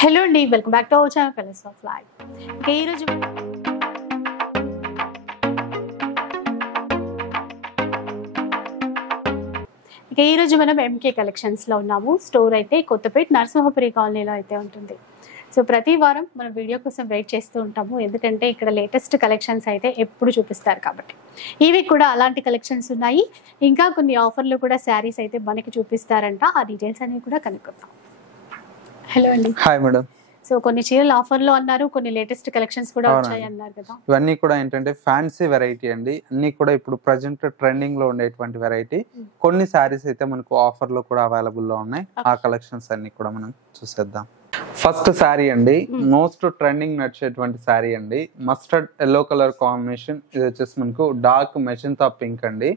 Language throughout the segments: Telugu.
హలో అండి, welcome back to our channel colours of life. ఈరోజు మనం ఎంకే కలెక్షన్స్లో ఉన్నాము. స్టోర్ అయితే కొత్తపేట నరసింహపురి కాలనీలో అయితే ఉంటుంది. సో ప్రతి వారం మనం వీడియో కోసం వెయిట్ చేస్తూ ఉంటాము, ఎందుకంటే ఇక్కడ లేటెస్ట్ కలెక్షన్స్ అయితే ఎప్పుడు చూపిస్తారు కాబట్టి. ఇవి కూడా అలాంటి కలెక్షన్స్ ఉన్నాయి. ఇంకా కొన్ని ఆఫర్లు కూడా శారీస్ అయితే మనకి చూపిస్తారంట. ఆ డీటెయిల్స్ అనేవి కూడా కనుక్కుందాం. హలో అండి. Hi madam. సో కొన్ని చీరలు ఆఫర్లో అన్నారు, కొన్ని లేటెస్ట్ కలెక్షన్స్ కూడా వచ్చాయి అన్నారు కదా. ఇవన్నీ కూడా ఏంటంటే ఫ్యాన్సీ వెరైటీ అండి. అన్ని కూడా ఇప్పుడు ప్రజెంట్ ట్రెండింగ్ లో ఉండేటువంటి వెరైటీ. కొన్ని శారీస్ అయితే మనకు ఆఫర్ లో కూడా అవైలబుల్ లో ఉన్నాయి. ఆ కలెక్షన్స్ అన్ని కూడా మనం చూసేద్దాం. ఫస్ట్ శారీ అండి, మోస్ట్ ట్రెండింగ్ నడిచేటువంటి శారీ అండి. Mustard yellow colour combination. ఇది వచ్చేసి మనకు డార్క్ మెజంతా పింక్ అండి.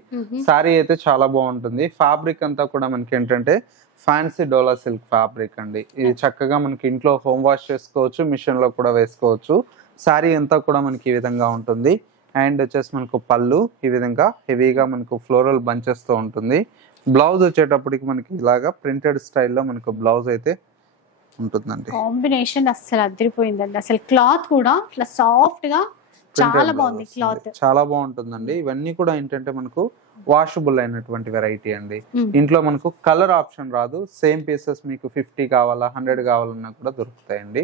శారీ అయితే చాలా బాగుంటుంది. ఫ్యాబ్రిక్ అంతా కూడా మనకి ఏంటంటే ఫ్యాన్సీ డోలా సిల్క్ ఫ్యాబ్రిక్ అండి. ఇది చక్కగా మనకి ఇంట్లో హోమ్ వాష్ చేసుకోవచ్చు, మిషన్ లో కూడా వేసుకోవచ్చు. శారీ అంతా కూడా మనకి ఈ విధంగా ఉంటుంది. అండ్ వచ్చేసి మనకు పళ్ళు ఈ విధంగా హెవీగా మనకు ఫ్లోరల్ బంచెస్ తో ఉంటుంది. బ్లౌజ్ వచ్చేటప్పటికి మనకి ఇలాగా ప్రింటెడ్ స్టైల్లో మనకు బ్లౌజ్ అయితే ఉంటుందండి. కాంబినేషన్ అసలు అదిరిపోయిందండి. అసలు క్లాత్ కూడా ఇట్లా సాఫ్ట్ గా చాలా బాగుంది. క్లాత్ చాలా బాగుంటుందండి. ఇవన్నీ కూడా ఏంటంటే మనకు వాషబుల్ అయినటువంటి వెరైటీ అండి. ఇంట్లో మనకు కలర్ ఆప్షన్ రాదు. సేమ్ పీసెస్ మీకు 50 కావాలా 100 కావాలన్నా కూడా దొరుకుతాయండి.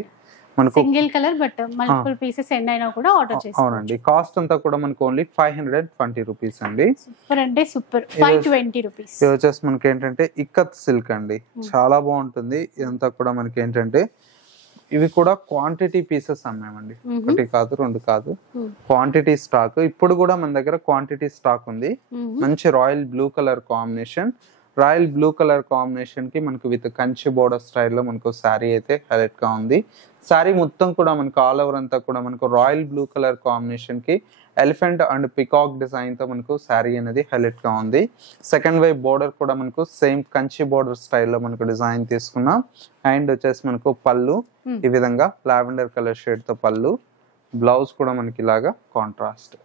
మనకు single colour but multiple pieces ఎన్ని అయినా కూడా ఆర్డర్ చేసుకోవచ్చు. అవునండి. కాస్ట్ అంతా కూడా మనకు ఓన్లీ 520 రూపీస్ అండి. సూపర్ అంటే సూపర్. 520 రూపీస్. ఇది వచ్చేసి మనకి ఏంటంటే ఇక్కత్ సిల్క్ అండి. చాలా బాగుంటుంది. ఇదంతా కూడా మనకి ఏంటంటే ఇవి కూడా క్వాంటిటీ పీసెస్ అమ్మామండి. ఒకటి కాదు, రెండు కాదు, క్వాంటిటీ స్టాక్. ఇప్పుడు కూడా మన దగ్గర క్వాంటిటీ స్టాక్ ఉంది. మంచి royal blue colour combination. Royal blue colour combination కి మనకు విత్ కంచి బోర్డర్ స్టైల్లో మనకు శారీ అయితే హైలైట్ గా ఉంది. శారీ మొత్తం కూడా మనకు ఆల్ ఓవర్ అంతా కూడా మనకు రాయల్ బ్లూ కలర్ కాంబినేషన్ కి ఎలిఫెంట్ అండ్ పికాక్ డిజైన్ తో మనకు శారీ అనేది హైలైట్ గా ఉంది. సెకండ్ వైపు బోర్డర్ కూడా మనకు సేమ్ కంచి బోర్డర్ స్టైల్లో మనకు డిజైన్ తీసుకున్నాం. అండ్ వచ్చేసి మనకు పళ్ళు ఈ విధంగా లావెండర్ కలర్ షేడ్ తో పళ్ళు. బ్లౌజ్ కూడా మనకి ఇలాగా కాంట్రాస్ట్.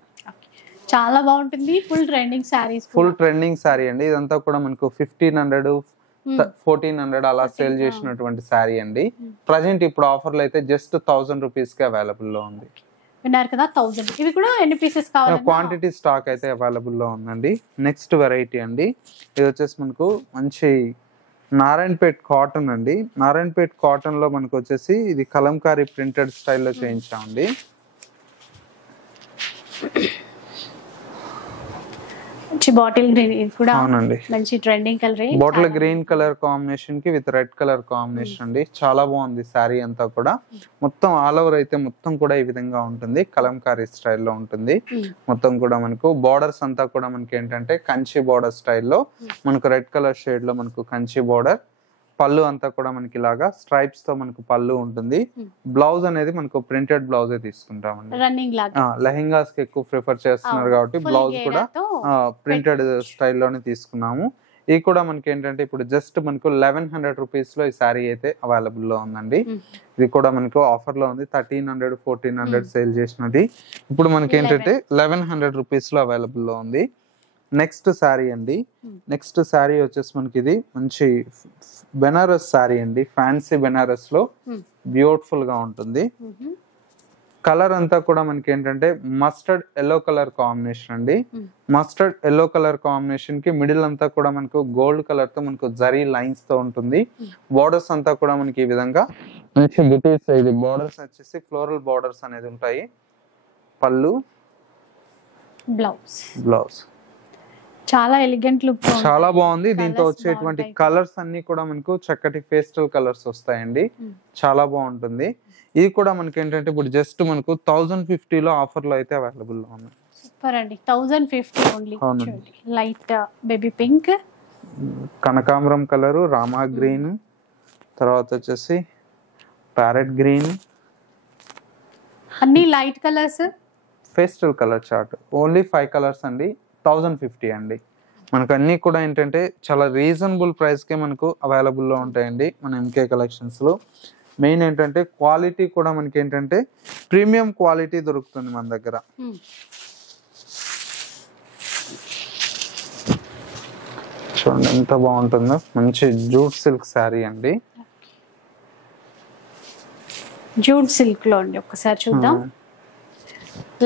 చాలా బాగుంటుంది. Full trending saris, full trending sari అండి. ఇదంతా కూడా మనకు 1500 1400 అలా సేల్ చేసినటువంటి శారీ అండి. ప్రజెంట్ ఇప్పుడు ఆఫర్లు అయితే జస్ట్ 1000 రూపీస్ కి అవైలబుల్ లో ఉంది. విన్నారు కదా, 1000. ఇవి కూడా ఎన్ని పీసెస్ కావాలి? క్వాంటిటీ స్టాక్ అయితే అవైలబుల్ లో ఉందండి. నెక్స్ట్ వెరైటీ అండి, ఇది వచ్చేసి మనకు మంచి నారాయణపేట్ కాటన్ అండి. నారాయణపేట్ కాటన్ లో మనకు వచ్చేసి ఇది కలంకారీ ప్రింటెడ్ స్టైల్లో చేయించామండి. బాటిల్ గ్రీన్, ఇది కూడా అవునండి మంచి trending colour. Bottle green colour combination కి విత్ రెడ్ కలర్ కాంబినేషన్ అండి. చాలా బాగుంది శారీ అంతా కూడా. మొత్తం ఆల్ ఓవర్ అయితే మొత్తం కూడా ఈ విధంగా ఉంటుంది. కలంకారీ స్టైల్లో ఉంటుంది. మొత్తం కూడా మనకు బోర్డర్స్ అంతా కూడా మనకి ఏంటంటే కంచి బోర్డర్ స్టైల్లో మనకు రెడ్ కలర్ షేడ్ లో మనకు కంచి బోర్డర్. పళ్ళు అంతా కూడా మనకి ఇలాగా స్ట్రైప్స్ తో మనకు పళ్ళు ఉంటుంది. బ్లౌజ్ అనేది మనకు ప్రింటెడ్ బ్లౌజ్ తీసుకుంటామండి. లెహెంగాస్ కి ఎక్కువ ప్రిఫర్ చేస్తున్నారు కాబట్టి బ్లౌజ్ కూడా ప్రింటెడ్ స్టైల్లోనే తీసుకున్నాము. ఇది కూడా మనకి ఏంటంటే ఇప్పుడు జస్ట్ మనకు 1100 రూపీస్ లో ఈ శారీ అయితే అవైలబుల్ లో ఉందండి. ఇది కూడా మనకు ఆఫర్ లో ఉంది. 1300 1400 సేల్ చేసినది ఇప్పుడు మనకి ఏంటంటే 1100 రూపీస్ లో అవైలబుల్ లో ఉంది. నెక్స్ట్ శారీ అండి. నెక్స్ట్ శారీ వచ్చేసి మనకి ఇది మంచి బెనారస్ శారీ అండి. ఫ్యాన్సీ బెనారస్ లో బ్యూటిఫుల్ గా ఉంటుంది. కలర్ అంతా కూడా మనకి ఏంటంటే మస్టర్డ్ ఎల్లో కలర్ కాంబినేషన్ అండి. మస్టర్డ్ ఎల్లో కలర్ కాంబినేషన్ కి మిడిల్ అంతా కూడా మనకు గోల్డ్ కలర్ తో మనకు జరీ లైన్స్ తో ఉంటుంది. బోర్డర్స్ అంతా కూడా మనకి ఈ విధంగా మంచి బుటీస్, ఇది బోర్డర్స్ వచ్చేసి ఫ్లోరల్ బోర్డర్స్ అనేది ఉంటాయి. పళ్ళు, బ్లౌజ్ చాలా ఎలిగెంట్ లుక్, చాలా బాగుంది. దీంతో వచ్చేటువంటి కలర్స్ అన్ని కూడా మనకు చక్కటి పేస్టల్ కలర్స్ వస్తాయండి. చాలా బాగుంటుంది. ఇది కూడా మనకి ఏంటంటే ఇప్పుడు జస్ట్ మనకు 1050 లో ఆఫర్ లో అయితే అవైలబుల్ లో ఉంది. సూపర్ అండి. 1050 ఓన్లీ. లైట్ బేబీ పింక్, కనకాంబరం కలర్, రామా గ్రీన్, తర్వాత వచ్చేసి ప్యారెట్ గ్రీన్, అన్ని light colours, pastel colour chart. Only 5 colours అండి. 1050 అండి. మనకు అన్ని కూడా ఏంటంటే చాలా రీజనబుల్ ప్రైస్ కే మనకు అవైలబుల్ లో ఉంటాయండి మన ఎంకే కలెక్షన్స్ లో. మెయిన్ ఏంటంటే క్వాలిటీ కూడా మనకి ఏంటంటే ప్రీమియం క్వాలిటీ దొరుకుతుంది మన దగ్గర. చూడండి ఎంత బాగుంటుందో. మంచి జూట్ సిల్క్ శారీ అండి. జూట్ సిల్క్ లో అండి, ఒకసారి చూద్దాం.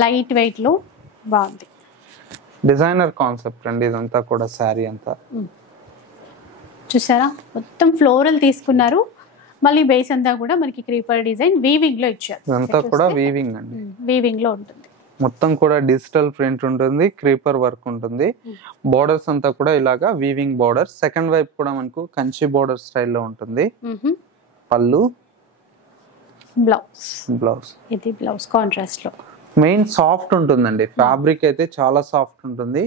లైట్ వెయిట్ లో బాగుంది. డిజైనర్ కాన్సెప్ట్ అండి ఇదంతా కూడా, శారీ అంతా చూసారా మొత్తం ఫ్లోరల్ తీసుకున్నారు. మళ్ళీ బేస్ అంతా కూడా మనకి క్రీపర్ డిజైన్ వీవింగ్ లో ఇచ్చారు. ఇదంతా కూడా వీవింగ్ అండి, వీవింగ్ లో ఉంటుంది. మొత్తం కూడా డిజిటల్ ప్రింట్ ఉంటుంది, క్రీపర్ వర్క్ ఉంటుంది. బోర్డర్స్ అంతా కూడా ఇలాగా వీవింగ్ బోర్డర్. సెకండ్ వైపు కూడా మనకు కంచి బోర్డర్ స్టైల్లో ఉంటుంది. పళ్ళు, బ్లౌజ్. ఇది బ్లౌజ్ కాంట్రాస్ట్ లో. మెయిన్ సాఫ్ట్ ఉంటుందండి, ఫ్యాబ్రిక్ అయితే చాలా సాఫ్ట్ ఉంటుంది.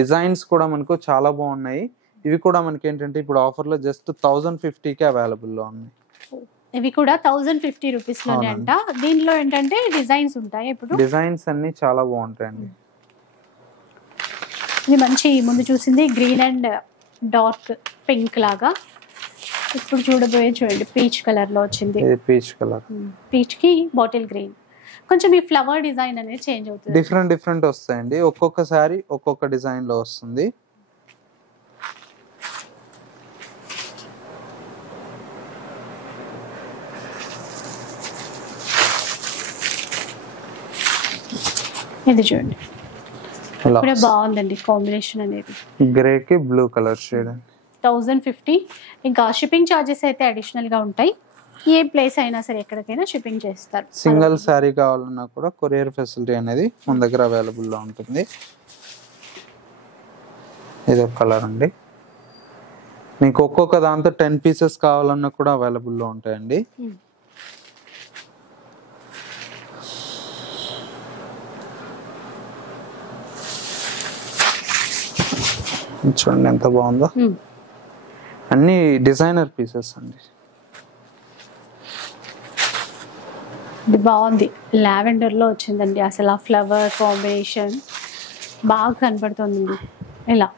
డిజైన్స్ కూడా మనకు చాలా బాగున్నాయి. ఇవి కూడా మనకి ఏంటంటే ఇప్పుడు ఆఫర్ లో జస్ట్ 1050కి అవైలబుల్ లో ఉన్నాయి. ఇవి కూడా 1050 రూపీస్ లోనే అంట. దీనిలో ఏంటంటే డిజైన్స్ ఉంటాయి. ఇప్పుడు డిజైన్స్ అన్ని చాలా బాగుంటాయండి. ఇది మంచి ముందు చూసింది గ్రీన్ అండ్ డార్క్ పింక్ లాగా. ఇప్పుడు చూడబోయే చూడండి పీచ్ కలర్ లో వచ్చింది. ఇది పీచ్ కలర్, పీచ్ కి బాటిల్ గ్రీన్. కొంచెం ఈ ఫ్లవర్ డిజైన్ అనేది చేంజ్ అవుతుంది. డిఫరెంట్ వస్తాయండి. ఒక్కొక్క సారీ ఒక్కొక్క డిజైన్ లో వస్తుంది. ఇది చూడండి కూడా బాగుందండి కాంబినేషన్ అనేది. గ్రే కి బ్లూ కలర్ షేడ్. 1050. ఇంకా షిప్పింగ్ ఛార్జెస్ అయితే అడిషనల్ గా ఉంటాయి. ఏ ప్లేస్ అయినా సరే ఎక్కడికైనా షిప్పింగ్ చేస్తారు. సింగిల్ శారీ కావాలన్నా కూడా కొరియర్ ఫెసిలిటీ అనేది మన దగ్గర అవైలబుల్ లో ఉంటుంది. ఇది ఒక కలర్ అండి. మీకు ఒక్కొక్క దాంతో 10 పీసెస్ కావాలన్నా కూడా అవైలబుల్ లో ఉంటాయండి. చూడండి ఎంత బాగుందో. అన్ని డిజైనర్ పీసెస్ అండి. ఇది బాగుంది, లావెండర్ లో వచ్చిందండి. అసలు ఆ ఫ్లవర్ కాంబినేషన్ బాగా కనపడుతుంది. ఇలా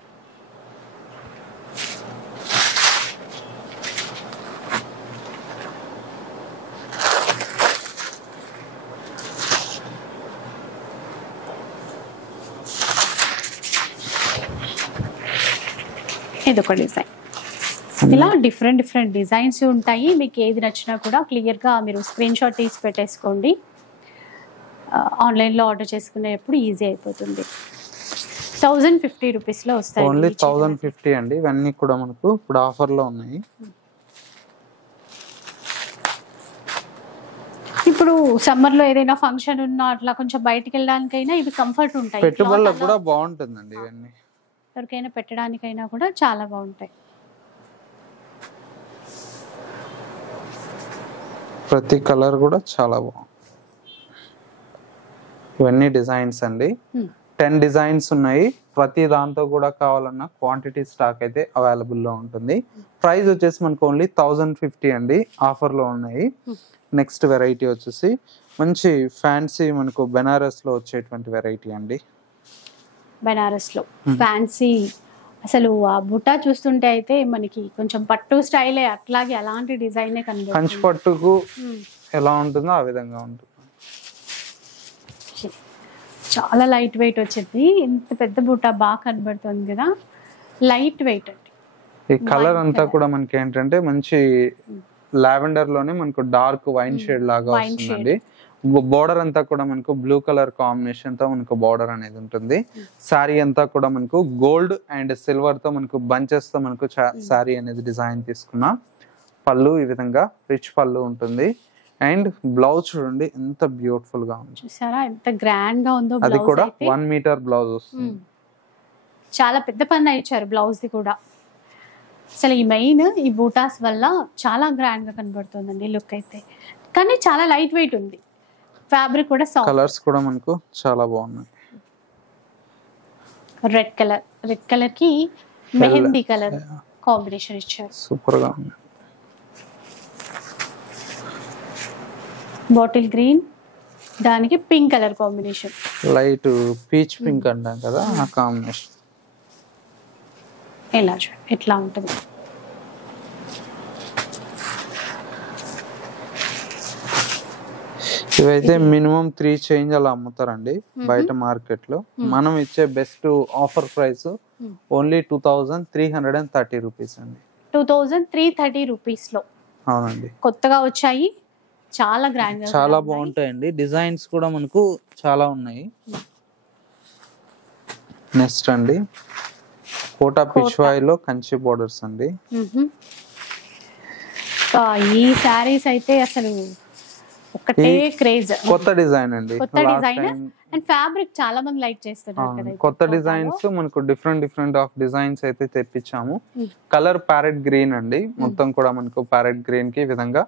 ఇదొక డిజైన్. ఇలా డిఫరెంట్ డిజైన్స్ ఉంటాయి. మీకు ఏది నచ్చినా కూడా క్లియర్గా మీరు స్క్రీన్ షాట్ తీసి పెట్టేసుకోండి. ఆన్లైన్లో ఆర్డర్ చేసుకునేటప్పుడు ఈజీ అయిపోతుంది. 1050 రూపీస్లో వస్తాయి. ఓన్లీ 1050 అండి. ఇవన్నీ కూడా మనకు ఇప్పుడు ఆఫర్లో ఉన్నాయి. ఇప్పుడు సమ్మర్లో ఏదైనా ఫంక్షన్ ఉన్నా అట్లా కొంచెం బయటికి వెళ్ళడానికైనా ఇవి కంఫర్ట్ ఉంటాయి. పెట్టుబడులకు కూడా బాగుంటుందండి. ఇవన్నీ ఎవరికైనా పెట్టడానికైనా కూడా చాలా బాగుంటాయి. ప్రతి కలర్ కూడా చాలా బాగుంది. ఇవన్నీ డిజైన్స్ అండి. 10 డిజైన్స్ ఉన్నాయి. ప్రతి దాంతో కూడా కావాలన్నా క్వాంటిటీ స్టాక్ అయితే అవైలబుల్ లో ఉంటుంది. ప్రైస్ వచ్చేసి మనకు ఓన్లీ 1050 అండి. ఆఫర్ లో ఉన్నాయి. నెక్స్ట్ వెరైటీ వచ్చేసి మంచి ఫ్యాన్సీ మనకు బెనారస్ లో వచ్చేటువంటి వెరైటీ అండి. బెనారస్ లో ఫ్యాన్సీ. అసలు ఆ బుట్టా చూస్తుంటే అయితే మనకి కొంచెం పట్టు స్టైలే, అట్లాగే అలాంటి డిజైన్ కనిపిస్తుంది. కంచి పట్టుకు ఎలా ఉంటుందో ఆ విధంగా ఉంటుంది. చాలా లైట్ వెయిట్ వచ్చింది. ఇంత పెద్ద బుట్ట బాగా కనబడుతుంది కదా, లైట్ వెయిట్ అండి. ఈ కలర్ అంతా కూడా మనకి ఏంటంటే మంచి లావెండర్ లోనే మనకు డార్క్ వైన్ షేడ్ లాగా వస్తుందండి. బోర్డర్ అంతా కూడా మనకు బ్లూ కలర్ కాంబినేషన్ తో మనకు బోర్డర్ అనేది ఉంటుంది. శారీ అంతా కూడా మనకు గోల్డ్ అండ్ సిల్వర్ తో మనకు బంచెస్ తో మనకు శారీ అనేది డిజైన్ తీసుకున్న. పళ్ళు ఈ విధంగా రిచ్ పళ్ళు ఉంటుంది. అండ్ బ్లౌజ్ చూడండి ఎంత బ్యూటిఫుల్ గా ఉంది. చూసారా ఎంత గ్రాండ్ గా ఉందో. అది కూడా 1 మీటర్ బ్లౌజ్ వస్తుంది. చాలా పెద్ద పని ఇచ్చారు బ్లౌజ్ ది కూడా. అసలు ఈ మెయిన్ ఈ బూటాస్ వల్ల చాలా గ్రాండ్ గా కనబడుతుందండి లుక్ అయితే. కానీ చాలా లైట్ వెయిట్ ఉంది. ఫ్యాబ్రిక్ కూడా సాఫ్ట్. కలర్స్ కూడా మనకు చాలా బాగున్నాయి. రెడ్ కలర్ కి మెహందీ కలర్ కాంబినేషన్ ఇచ్చారు. సూపర్ గా ఉంది. బాటిల్ గ్రీన్ దానికి pink colour combination. Light peach pink అంటాం కదా ఆ కాంబినేషన్. ఎలా చూడండి ఎట్లా ఉంటుంది. ఇవైతే మినిమం 3 చేంజ్ అలా అమ్ముతారండి బయట మార్కెట్ లో. మనం ఇచ్చే best offer price only 2330 rupees అండి. 2330 రూపీస్ లో. అవునండి. కొత్తగా వచ్చాయి. చాలా గ్రాండ్ గా చాలా బాగుంటాయండి. డిజైన్స్ కూడా మనకు చాలా ఉన్నాయి. నెక్స్ట్ అండి కోటా పిచ్వాయిలో కంచి బోర్డర్స్ అండి. ఈ శారీస్ అయితే అసలు ఒకటే క్రేజ్. కొత్త డిజైన్ అండి, కొత్త డిజైన్ అండ్ ఫ్యాబ్రిక్ చాలా మంది లైక్ చేస్తున్నారు కదా. కొత్త డిజైన్స్ మనకు డిఫరెంట్ ఆఫ్ డిజైన్స్ అయితే తెప్పించాము. కలర్ ప్యారెట్ గ్రీన్ అండి, మొత్తం కూడా మనకు ప్యారెట్ గ్రీన్ కి విధంగా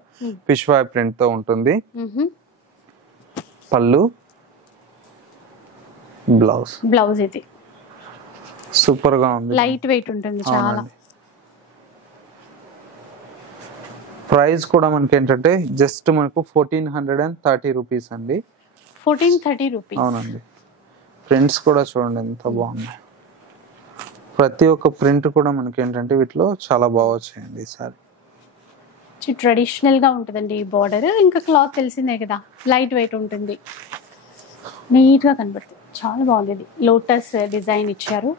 పిచ్వాయ్ ప్రింట్ తో ఉంటుంది. పళ్ళు, బ్లౌజ్ ఇది సూపర్ గా ఉంది, లైట్ వెయిట్ ఉంటుంది చాలా. ప్రైస్ కూడా మనకి ఏంటంటే జస్ట్ మనకు 1430 రూపీస్ అండి. 1430 రూపీస్. అవునండి. ప్రింట్స్ కూడా చూడండి ఎంత బాగున్నాయి. ప్రతి ఒక్క ప్రింట్ కూడా మనకి ఏంటంటే వీటిలో చాలా బాగా వచ్చాయండి ఈసారి. ట్రెడిషనల్ గా ఉంటుందండి ఈ బార్డర్. ఇంకా క్లాత్ తెలిసిందే కదా, లైట్ వెయిట్ ఉంటుంది, నీట్ గా కనబడుతుంది. చాలా బాగుంది. లోటస్ డిజైన్ ఇచ్చారు.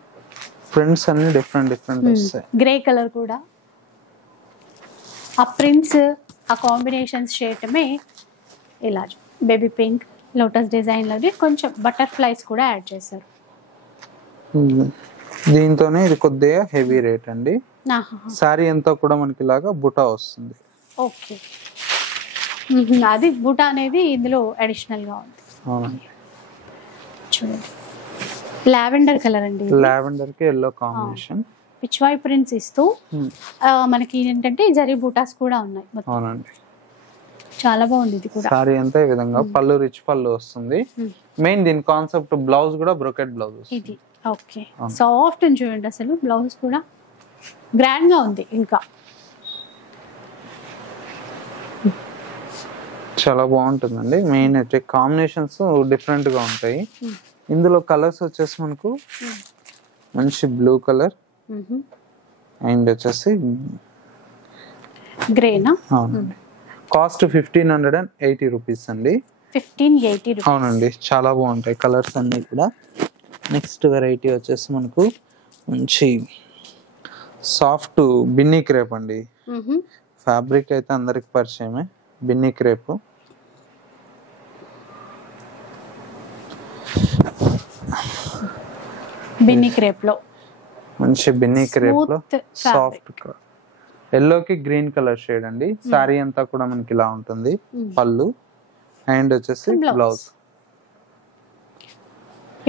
ప్రింట్స్ అన్ని డిఫరెంట్ వస్తాయి. గ్రే కలర్ కూడా ఆ ప్రింట్స్ ఆ కాంబినేషన్స్ చేయటమే ఇలా. బేబీ పింక్ లోటస్ డిజైన్ లాగే కొంచెం బటర్ఫ్లైస్ కూడా యాడ్ చేశారు. దీంతోనే ఇది కొద్దిగా హెవీ రేట్ అండి. సారీ అంతా కూడా మనకి ఇలాగా బుటా వస్తుంది. ఓకే, అది బుటా అనేది ఇందులో అడిషనల్ గా ఉంది. చూడండి లావెండర్ కలర్ అండి, లావెండర్ కి ఎల్లో కాంబినేషన్. పిచ్వాయ్ ప్రింట్స్ ఇస్తూ మనకి ఏంటంటే జరీ బూటాస్ కూడా ఉన్నాయి. అవునండి, చాలా బాగుంది. ఇది కూడా సారీ అంతా ఈ విధంగా పళ్ళు రిచ్ పళ్ళు వస్తుంది. మెయిన్ దీని కాన్సెప్ట్ బ్లౌజ్ కూడా బ్రోకెట్ బ్లౌజ్ ఇది. ఓకే, సాఫ్ట్ అని చూడండి. అసలు బ్లౌజ్ కూడా గ్రాండ్ గా ఉంది. ఇంకా చాలా బాగుంటుందండి. మెయిన్ అయితే కాంబినేషన్స్ డిఫరెంట్ గా ఉంటాయి. ఇందులో కలర్స్ వచ్చేసి మనకు మంచి బ్లూ కలర్ అండ్ వచ్చేసి గ్రేనా. అవునండి. కాస్ట్ 1580 రూపీస్ అండి. 1580 రూపీస్. అవునండి, చాలా బాగుంటాయి కలర్స్ అన్ని కూడా. నెక్స్ట్ వెరైటీ వచ్చేసి మనకు మంచి సాఫ్ట్ బిన్నీ క్రేప్ అండి. ఫ్యాబ్రిక్ అయితే అందరికి పరిచయమే, బిన్నీ క్రేప్. బిన్నీ క్రేప్ లో మంచి బిన్నీ క్రేప్ లో సాఫ్ట్ ఎల్లోకి గ్రీన్ కలర్ షేడ్ అండి. సారీ అంతా కూడా మనకి ఇలా ఉంటుంది. పళ్ళు అండ్ వచ్చేసి బ్లౌజ్.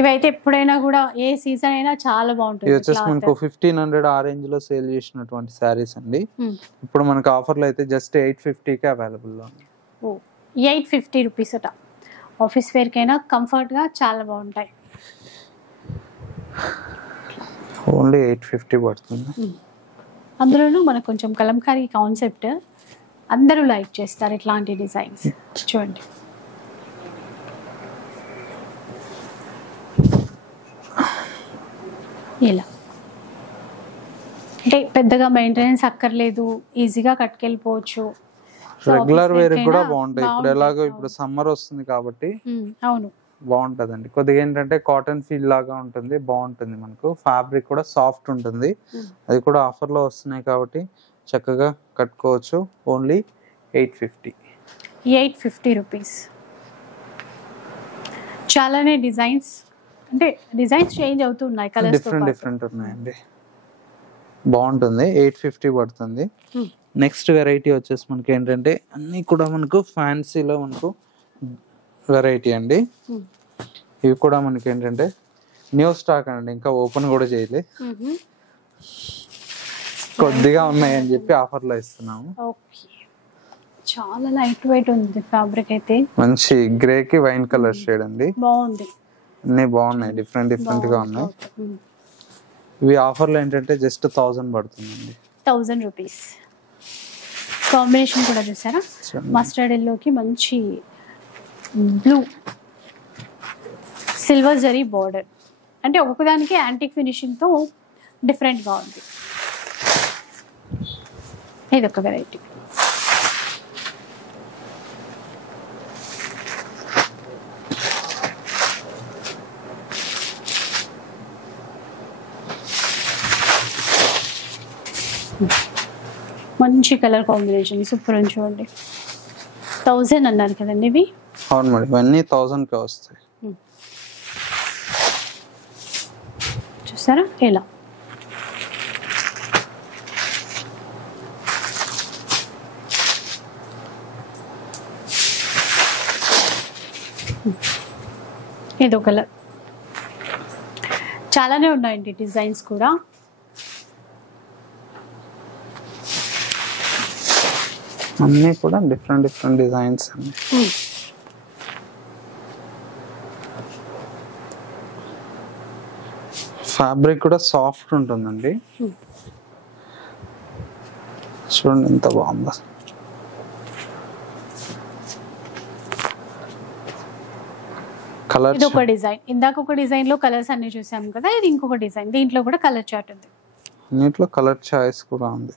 ఇవైతే ఎప్పుడైనా కూడా ఏ సీజన్ అయినా చాలా బాగుంటుంది. ఇది వచ్చేసి మనకు 1500 ఆ రేంజ్ లో సేల్ చేసినటువంటి సారీస్ అండి. ఇప్పుడు మనకు ఆఫర్ లో అయితే జస్ట్ 850 కి అవైలబుల్ లో ఉంది. 850 రూపీస్ అట. ఆఫీస్ వేర్ కైనా కంఫర్ట్ గా చాలా బాగుంటాయి. ఓన్లీ 850 పడుతుంది. అందులోనూ మనకు కొంచెం కలంకారీ కాన్సెప్ట్ అందరూ లైక్ చేస్తారు ఇట్లాంటి డిజైన్స్. చూడండి ఇలా, అంటే పెద్దగా మెయింటెనెన్స్ అక్కర్లేదు, ఈజీగా కట్టుకెళ్ళిపోవచ్చు. రెగ్యులర్ వేర్ కూడా బాగుంటాయి. ఇప్పుడు ఎలాగో ఇప్పుడు సమ్మర్ వస్తుంది కాబట్టి అవును బాగుంటదండి. కొద్దిగా ఏంటంటే కాటన్ ఫీల్ లాగా ఉంటుంది, బాగుంటుంది. మనకు ఫ్యాబ్రిక్ కూడా సాఫ్ట్ ఉంటుంది. అది కూడా ఆఫర్ లో వస్తున్నాయి కాబట్టి చక్కగా కట్టుకోవచ్చు. Only 850 rupees. చాలానే డిజైన్స్, అంటే డిజైన్స్ చేంజ్ అవుతున్నాయి, కలర్స్ డిఫరెంట్ ఉన్నాయండి. బాగుంటుంది. 850 పడుతుంది. నెక్స్ట్ వెరైటీ వచ్చేసి మనకి ఏంటంటే అన్ని కూడా మనకు ఫ్యాన్సీలో మనకు వెరైటీ అండి. ఇవి కూడా మనకి ఏంటంటే న్యూ స్టాక్ అండి, ఇంకా ఓపెన్ కూడా చేయలే, కొద్దిగా ఉన్నాయని చెప్పి ఆఫర్ లో ఇస్తున్నాము. చాలా లైట్ వెయిట్ ఉంది ఫ్యాబ్రిక్ అయితే. మంచి గ్రే కి వైన్ కలర్ షేడ్ అండి. బాగుంది. అన్ని బాగున్నాయి, డిఫరెంట్ గా ఉన్నాయి. ఇవి ఆఫర్ లో ఏంటంటే జస్ట్ 1000 పడుతుందండి. 1000 రూపీస్. కాంబినేషన్ కూడా చూసారా, మస్టర్డ్ ఎల్లోకి మంచి బ్లూ సిల్వర్ జరీ బార్డర్. అంటే ఒక్కొక్కదానికి యాంటిక్ ఫినిషింగ్ తో డిఫరెంట్ గా ఉంది. ఇది ఒక వెరైటీ. మంచి కలర్ కాంబినేషన్, సూపర్ అని చూడండి. 1000 అన్నారు కదండి ఇవి. అవును మేడం, ఇవన్నీ 1000కే వస్తాయి. చూసారా ఎలా ఇదో కలర్. చాలానే ఉన్నాయండి డిజైన్స్ కూడా. అన్నీ కూడా డిఫరెంట్ డిజైన్స్ అండి. ఫ్యాబ్రిక్ కూడా సాఫ్ట్ ఉంటుందండి. చూడండి ఎంత బాగుందో. కలర్ ఇది ఒక డిజైన్. ఇందాక ఒక డిజైన్ లో కలర్స్ అన్ని చూసాం కదా, ఇది ఇంకొక డిజైన్. దీంట్లో కూడా కలర్ చార్ట్ ఉంది. అన్నిట్లో కలర్ చాయిస్ కూడా ఉంది.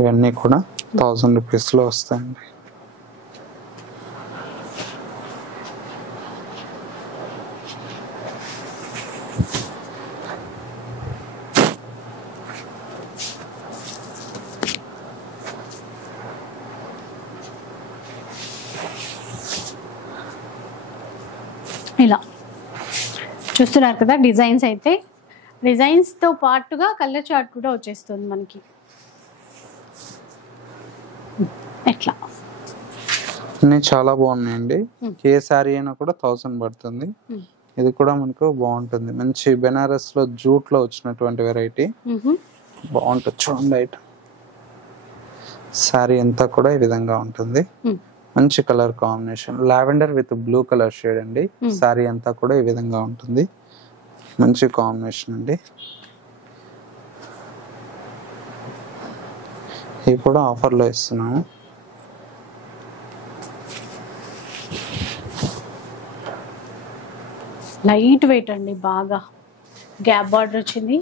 ఇవన్నీ కూడా 1000 రూపీస్లో వస్తాయండి. ఇలా చూస్తున్నారు కదా డిజైన్స్. అయితే డిజైన్స్తో పాటుగా కలర్ చార్ట్ కూడా వచ్చేస్తుంది మనకి. ఎట్లా అన్నీ చాలా బాగున్నాయండి. ఏ శారీ అయినా కూడా 1000 పడుతుంది. ఇది కూడా మనకు బాగుంటుంది. మంచి బెనారస్ లో జూట్ లో వచ్చినటువంటి వెరైటీ బాగుంటుంది. చూడండి ఐటమ్ శారీ అంతా కూడా ఈ విధంగా ఉంటుంది. మంచి colour combination, lavender with blue colour shade అండి. శారీ అంతా కూడా ఈ విధంగా ఉంటుంది. మంచి కాంబినేషన్ అండి. ఇవి కూడా ఆఫర్లో ఇస్తున్నాము. లైట్ వెయిట్ అండి, బాగా గ్యాప్ బార్డర్ వచ్చింది.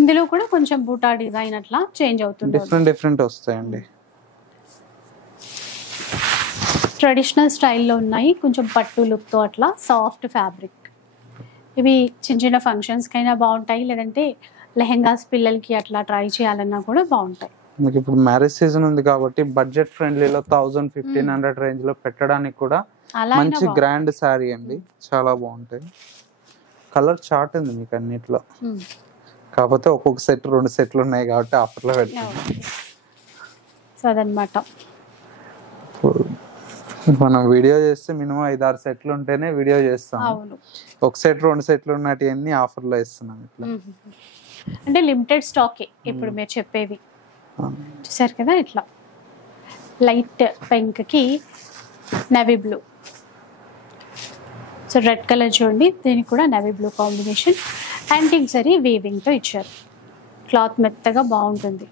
ఇందులో కూడా కొంచెం బూటా డిజైన్ అట్లా చేంజ్ అవుతుంది. డిఫరెంట్ వస్తాయండి. ట్రెడిషనల్ స్టైల్లో ఉన్నాయి, కొంచెం పట్టు లుక్తో అట్లా సాఫ్ట్ ఫ్యాబ్రిక్. ఇవి చిన్న చిన్న ఫంక్షన్స్కి అయినా బాగుంటాయి, లేదంటే లెహెంగాస్ పిల్లలకి అట్లా ట్రై చేయాలన్నా కూడా బాగుంటాయి. మీకు ఇప్పుడు మ్యారేజ్ సీజన్ ఉంది కాబట్టి బడ్జెట్ ఫ్రెండ్లీలో 1000-1500 రేంజ్ లో పెట్టడానికి కూడా మంచి గ్రాండ్ శారీ అండి. చాలా బాగుంటాయి. కలర్ చార్ట్ ఉంది మీకు అన్నిట్లో. కాకపోతే ఒక్కొక్క సెట్ 2 సెట్లు ఉన్నాయి కాబట్టి ఆఫర్లో పెట్టాను. సో అదనమాట. మనం వీడియో చేస్తే మినిమం 5-6 సెట్లు ఉంటేనే వీడియో చేస్తాం. ఒక సెట్ 2 సెట్లు ఉన్నట్టు అన్ని ఆఫర్లో ఇస్తున్నాం. ఇట్లా అంటే లిమిటెడ్ స్టాకే ఇప్పుడు మీరు చెప్పేవి. చూసారు కదా, ఇట్లా లైట్ పింక్ కి navy blue. So red colour చూడండి, దీనికి కూడా navy blue combination. Antique zari weaving తో ఇచ్చారు. క్లాత్ మెత్తగా బాగుంటుంది.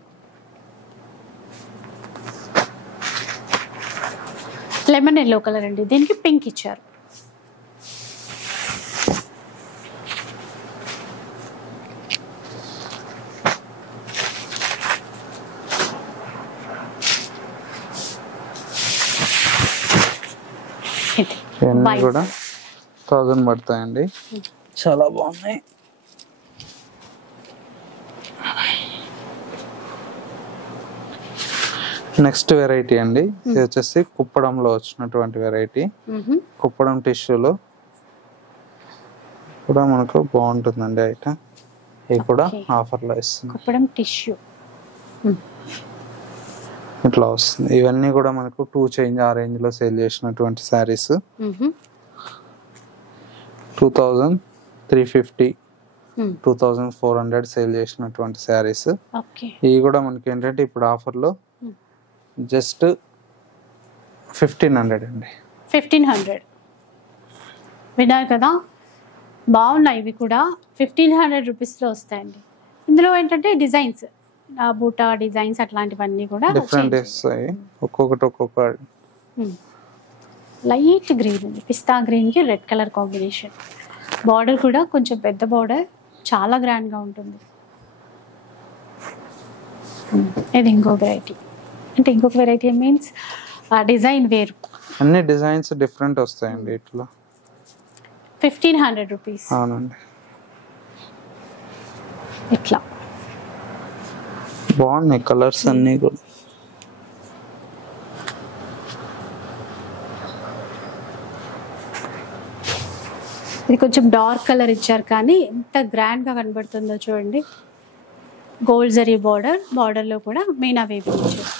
లెమన్ ఎల్లో కలర్ అండి, దీనికి పింక్ ఇచ్చారు. ఇవన్నీ కూడా 1000 పడతాయండి. చాలా బాగున్నాయి. నెక్స్ట్ వెరైటీ అండి, ఇది వచ్చేసి కుప్పడంలో వచ్చినటువంటి వెరైటీ. కుప్పడం టిష్యూలో కూడా మనకు బాగుంటుందండి ఐటమ్. ఇది కూడా ఆఫర్లో ఇస్తుంది. కుప్పడం టిష్యూ ఇట్లా వస్తుంది. ఇవన్నీ కూడా మనకు 2 చేంజ్ ఆ రేంజ్ లో సేల్ చేసినటువంటి శారీస్. 2350 2400 సేల్ చేసినటువంటి శారీస్. ఇవి కూడా మనకి ఏంటంటే ఇప్పుడు ఆఫర్లో జస్ట్ 1500 అండి. 1500 విన్నారు కదా, బాగున్నాయి. ఇవి కూడా 1500 రూపీస్లో వస్తాయండి. ఇందులో ఏంటంటే డిజైన్స్, బూటా డిజైన్స్ అట్లాంటివన్నీ కూడా డిఫరెంట్ వస్తాయి. ఒక్కొక్కటి ఒక్కొక్క లైట్ గ్రీన్ ఉంది, పిస్తా గ్రీన్ కి రెడ్ కలర్ కాంబినేషన్. బార్డర్ కూడా కొంచెం పెద్ద బార్డర్, చాలా గ్రాండ్ గా ఉంటుంది. ఇది ఇంకో వెరైటీ. అంటే ఇంకొక వెరైటీ మీన్స్ డిజైన్ వేరు. అన్ని డిజైన్స్ డిఫరెంట్ వస్తాయండి. ఇట్లా 1500 రూపీస్. అవునండి, ఇట్లా బాగున్నాయి కలర్స్ అన్ని కూడా. ఇది కొంచెం డార్క్ కలర్ ఇచ్చారు కానీ ఎంత గ్రాండ్ గా కనబడుతుందో చూడండి. గోల్డ్ జరీ బార్డర్ లో కూడా మీనా వీవింగ్ ఇచ్చారు.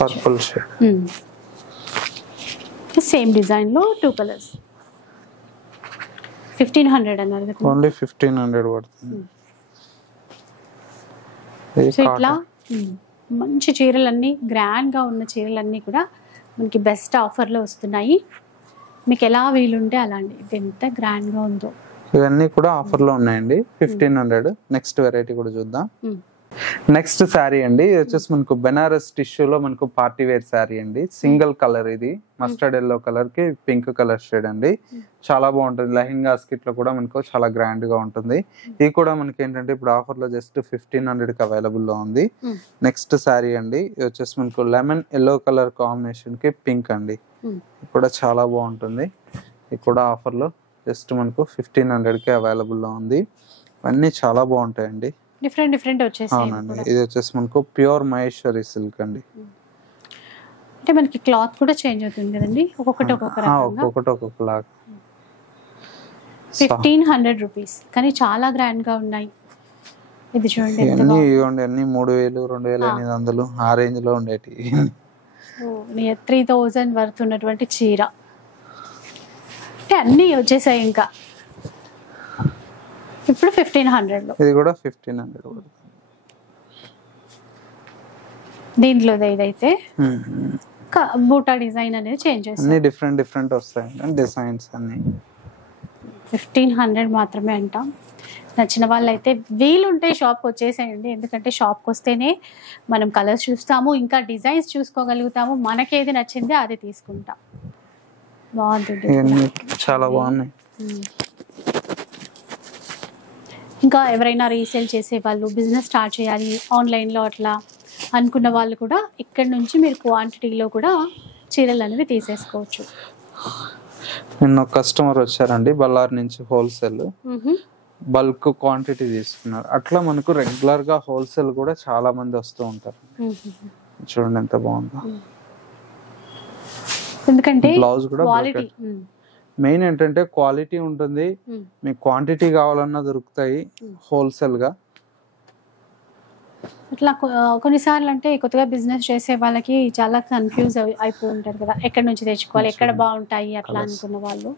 పర్పుల్ షేడ్, సేమ్ డిజైన్ లో 2 కలర్స్. 1500 అన్నారు కదా. ఓన్లీ 1500 పడుతుంది. సో ఇట్లా మంచి చీరలన్నీ గ్రాండ్ గా ఉన్న చీరలన్నీ కూడా మనకి బెస్ట్ ఆఫర్ లో వస్తున్నాయి. మీకు ఎలా వీలుంటే అలా అండి. ఇది ఎంత గ్రాండ్ గా ఉందో. ఇవన్నీ కూడా ఆఫర్ లో ఉన్నాయండి 1500. నెక్స్ట్ వెరైటీ కూడా చూద్దాం. నెక్స్ట్ శారీ అండి, ఇది వచ్చేసి మనకు బెనారస్ టిష్యూలో మనకు పార్టీ వేర్ శారీ అండి. సింగిల్ కలర్, ఇది మస్టర్డ్ ఎల్లో కలర్ కి పింక్ కలర్ షేడ్ అండి. చాలా బాగుంటుంది. లెహెంగాస్ కిట్లో కూడా మనకు చాలా గ్రాండ్ గా ఉంటుంది. ఇది కూడా మనకి ఏంటంటే ఇప్పుడు ఆఫర్ లో జస్ట్ 1500 కి అవైలబుల్ లో ఉంది. నెక్స్ట్ శారీ అండి, ఇది వచ్చేసి మనకు లెమన్ ఎల్లో కలర్ కాంబినేషన్ కి పింక్ అండి. ఇది కూడా చాలా బాగుంటుంది. ఇది కూడా ఆఫర్ లో జస్ట్ మనకు 1500 కి అవైలబుల్ లో ఉంది. ఇవన్నీ చాలా బాగుంటాయండి. డిఫరెంట్ వచ్చేసాయి. అవునండి, ఇది వచ్చేసి మనకు ప్యూర్ మహేశ్వరి సిల్క్ అండి. అంటే మనకి క్లాత్ కూడా చేంజ్ అవుతుంది కదండి, ఒక్కొక్కటి ఒక్కొక్కలాగా. 1500 రూపీస్ కానీ చాలా గ్రాండ్ గా ఉన్నాయి. ఇది చూడండి ఇవన్నీ అన్ని 3000 2800 ఆ రేంజ్ లో ఉండేటి. 3000 వర్త్ ఉన్నటువంటి చీర అంటే అన్ని వచ్చేసాయి. ఇంకా ఇప్పుడు 1500 లో ఇది కూడా 1500. దీంట్లో ఇదైతే బూటా డిజైన్ అనేది చేంజ్ చేస్తాం. అన్ని డిఫరెంట్ వస్తాయి డిజైన్స్ అన్ని. 1500 మాత్రమే అంటాం. నచ్చిన వాళ్ళు అయితే వీలుంటే షాప్కి వచ్చేసేయండి. ఎందుకంటే షాప్కి వస్తేనే మనం కలర్స్ చూస్తాము, ఇంకా డిజైన్స్ చూసుకోగలుగుతాము. మనకేది నచ్చిందే అది తీసుకుంటాం. బాగుంటుంది, చాలా బాగున్నాయి. ఇంకా ఎవరైనా రీసేల్ చేసే వాళ్ళు, బిజినెస్ స్టార్ట్ చేయాలి ఆన్లైన్లో అట్లా అనుకున్న వాళ్ళు కూడా ఇక్కడ నుంచి మీరు క్వాంటిటీలో కూడా చీరలు అనేవి తీసేసుకోవచ్చు. నిన్న కస్టమర్ వచ్చారండి బళ్ళారి నుంచి, హోల్సేల్ బల్క్ క్వాంటిటీ తీసుకున్నారు. అట్లా మనకు రెగ్యులర్ గా హోల్సేల్ కూడా చాలా మంది వస్తూ ఉంటారు. చూడండి ఎంత బాగుందో. ఎందుకంటే బ్లౌజ్ కూడా మెయిన్ ఏంటంటే క్వాలిటీ ఉంటుంది. మీకు క్వాంటిటీ కావాలన్నా దొరుకుతాయి హోల్సేల్ గా. అట్లా కొన్నిసార్లు అంటే కొత్తగా బిజినెస్ చేసే వాళ్ళకి చాలా కన్ఫ్యూజ్ అయిపోయి ఉంటారు కదా, ఎక్కడి నుంచి తెచ్చుకోవాలి, ఎక్కడ బాగుంటాయి అట్లా అనుకున్న వాళ్ళు.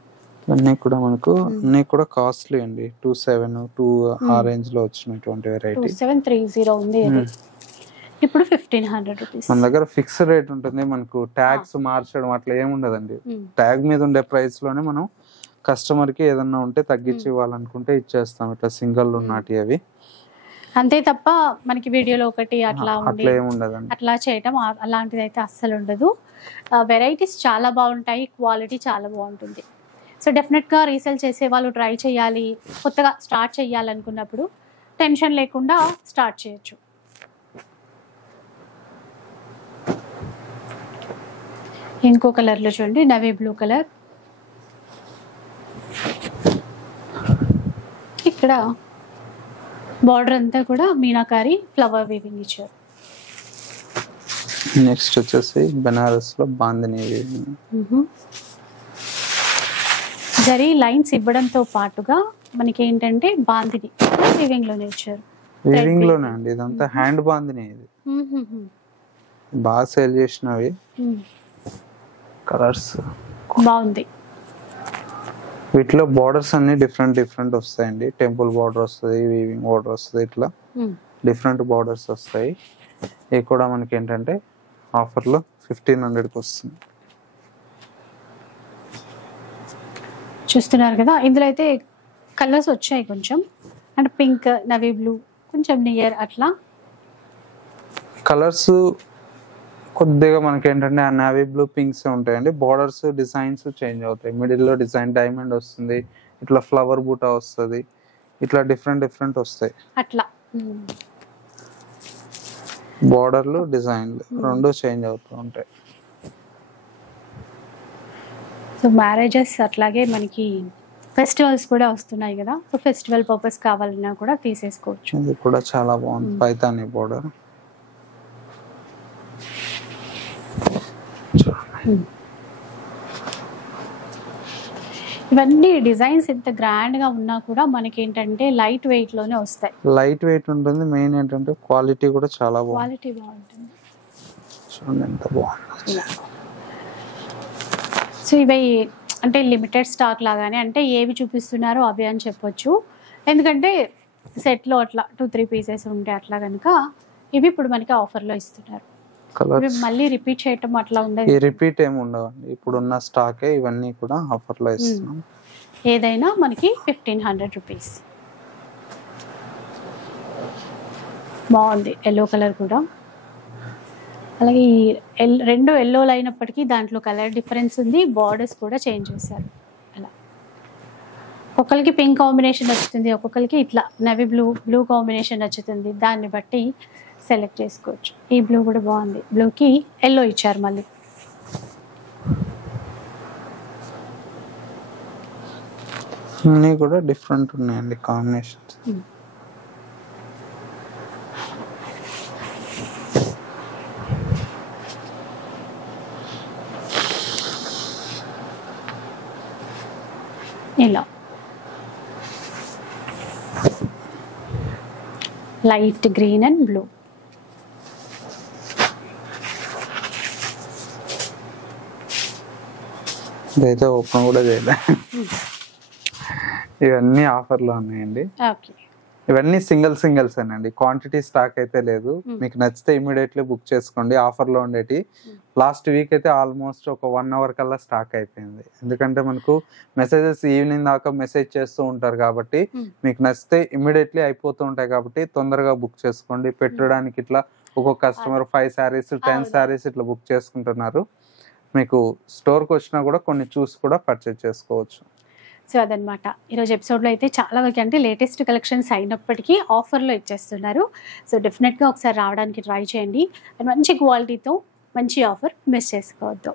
అన్నీ కూడా మనకు అన్నీ కూడా కాస్ట్లీ అండి. 27 ఆ రేంజ్ లో వచ్చినటువంటి వెరైటీ. 2730 ఉంది. ఇప్పుడు 1500 రూపీస్. మన దగ్గర ఫిక్స్డ్ రేట్ ఉంటుంది. మనకు ట్యాగ్స్ మార్చడం అట్లా ఏముండదండి. ట్యాగ్ మీద ఉండే ప్రైస్ లోనే మనం కస్టమర్ కి ఏదన్నా ఉంటే తగ్గించి ఇవ్వాలనుకుంటే ఇచ్చేస్తాం. ఇట్లా సింగిల్ ఉన్నటి అవి అంతే తప్ప మనకి వీడియోలో ఒకటి అట్లా ఏముండదండి. అట్లా చేయటం అలాంటిది అయితే అస్సలు ఉండదు. వెరైటీస్ చాలా బాగుంటాయి, క్వాలిటీ చాలా బాగుంటుంది. సో డెఫినెట్గా రీసేల్ చేసే వాళ్ళు ట్రై చేయాలి. కొత్తగా స్టార్ట్ చేయాలనుకున్నప్పుడు టెన్షన్ లేకుండా స్టార్ట్ చేయొచ్చు. ఇంకో కలర్లో చూడండి, నవీ బ్లూ కలర్. ఇక్కడ బార్డర్ అంతా కూడా మీనాకారి ఫ్లవర్ వీవింగ్ ఇచ్చారు. నెక్స్ట్ వచ్చేసి బెనారస్ లో బాందిని జరీ లైన్స్ ఇవ్వడంతో పాటుగా మనకి ఏంటంటే బాందిని వీవింగ్ లోనే ఇచ్చారు. వీవింగ్ లోనే అండి, ఇదంతా హ్యాండ్ బాందిని. ఇది బాగా సేల్ చేసినవి. కలర్స్ బాగుంది. వీటిలో బార్డర్స్ అన్ని డిఫరెంట్ వస్తాయండి. టెంపుల్ బార్డర్ వస్తుంది, వీవింగ్ బార్డర్ వస్తుంది, ఇట్లా డిఫరెంట్ బార్డర్స్ వస్తాయి. ఇవి కూడా మనకి ఏంటంటే ఆఫర్ లో 1500కి వస్తుంది. చూస్తున్నారు కదా, ఇందులో అయితే కలర్స్ వచ్చాయి కొంచెం, అంటే పింక్, నవీ బ్లూ, కొంచెం నియర్ అట్లా కలర్స్ కొద్దిగా మనకి ఏంటంటే ఆ నావీ బ్లూ పింక్స్ ఉంటాయండి. బార్డర్స్ డిజైన్స్ చేంజ్ అవుతాయి. మిడిల్ లో డిజైన్ డైమండ్ వస్తుంది, ఇట్లా ఫ్లవర్ బూటా వస్తుంది, ఇట్లా డిఫరెంట్ వస్తాయి అట్లా. బోర్డర్లు డిజైన్లు రెండు చేంజ్ అవుతూ ఉంటాయి. సో మ్యారేజెస్ అట్లాగే మనకి ఫెస్టివల్స్ కూడా వస్తున్నాయి కదా, సో ఫెస్టివల్ పర్పస్ కావాలన్నా కూడా తీసేసుకోవచ్చు. ఇది కూడా చాలా బాగుంది, పైతాని బోర్డర్. ఇవన్నీ డిజైన్స్ ఎంత గ్రాండ్ గా ఉన్నా కూడా మనకి ఏంటంటే లైట్ వెయిట్ లోనే వస్తాయి. లైట్ వెయిట్ ఉంటుంది, మెయిన్ ఏంటంటే క్వాలిటీ కూడా చాలా బాగుంది. క్వాలిటీ బాగుంటుంది. చూడండి ఎంత బాగుంది. సో ఇవి అంటే లిమిటెడ్ స్టాక్ లాగానే, అంటే ఏవి చూపిస్తున్నారో అవి అని చెప్పొచ్చు. ఎందుకంటే సెట్లో అట్లా 2-3 పీసెస్ ఉంటే అట్లా కనుక ఇవి ఇప్పుడు మనకి ఆఫర్లో ఇస్తున్నారు. మళ్ళీ రిపీట్ చేయటం అట్లా ఉండదు, రిపీట్ ఏమి ఉండవండి. ఇప్పుడున్న స్టాకే ఇవన్నీ కూడా ఆఫర్లో ఇస్తున్నాం. ఏదైనా మనకి 1500 రూపీస్. బాగుంది ఎల్లో కలర్ కూడా. అలాగే ఈ రెండు ఎల్లోలు అయినప్పటికీ దాంట్లో కలర్ డిఫరెన్స్ ఉంది, బార్డర్స్ కూడా చేంజ్ చేశారు. అలా ఒక్కొక్కరికి పింక్ కాంబినేషన్ నచ్చుతుంది, ఒక్కొక్కరికి ఇట్లా నవీ బ్లూ కాంబినేషన్ నచ్చుతుంది. దాన్ని బట్టి సెలెక్ట్ చేసుకోవచ్చు. ఈ బ్లూ కూడా బాగుంది, బ్లూకి ఎల్లో ఇచ్చారు మళ్ళీ. అన్నీ కూడా డిఫరెంట్ ఉన్నాయండి కాంబినేషన్స్. ఇలా లైట్ గ్రీన్ అండ్ బ్లూ. ఇదైతే ఓపెన్ కూడా చేయలే. ఇవన్నీ ఆఫర్లో ఉన్నాయండి. ఓకే, ఇవన్నీ సింగిల్స్ అండి, క్వాంటిటీ స్టాక్ అయితే లేదు. మీకు నచ్చితే ఇమీడియట్లీ బుక్ చేసుకోండి. ఆఫర్లో ఉండేటి లాస్ట్ వీక్ అయితే ఆల్మోస్ట్ ఒక 1 అవర్ కల్లా స్టాక్ అయిపోయింది. ఎందుకంటే మనకు మెసేజెస్ ఈవినింగ్ దాకా మెసేజ్ చేస్తూ ఉంటారు కాబట్టి మీకు నచ్చితే ఇమీడియట్లీ అయిపోతూ ఉంటాయి కాబట్టి తొందరగా బుక్ చేసుకోండి. పెట్టడానికి ఇట్లా ఒక్కొక్క కస్టమర్ 5 శారీస్ 10 శారీస్ ఇట్లా బుక్ చేసుకుంటున్నారు. మీకు స్టోర్కి వచ్చినా కూడా కొన్ని చూసి కూడా పర్చేజ్ చేసుకోవచ్చు. సో అదనమాట ఈరోజు ఎపిసోడ్లో అయితే చాలా వరకు అంటే లేటెస్ట్ కలెక్షన్స్ అయినప్పటికీ ఆఫర్లో ఇచ్చేస్తున్నారు. సో డెఫినెట్గా ఒకసారి రావడానికి ట్రై చేయండి. అండ్ మంచి క్వాలిటీతో మంచి ఆఫర్ మిస్ చేసుకోవద్దు.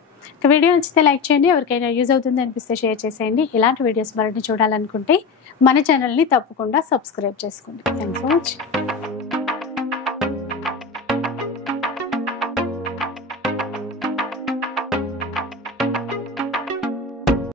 వీడియో నచ్చితే లైక్ చేయండి, ఎవరికైనా యూజ్ అవుతుంది అనిపిస్తే షేర్ చేసేయండి. ఇలాంటి వీడియోస్ మరిన్ని చూడాలనుకుంటే మన ఛానల్ని తప్పకుండా సబ్స్క్రైబ్ చేసుకోండి. Thanks for watching.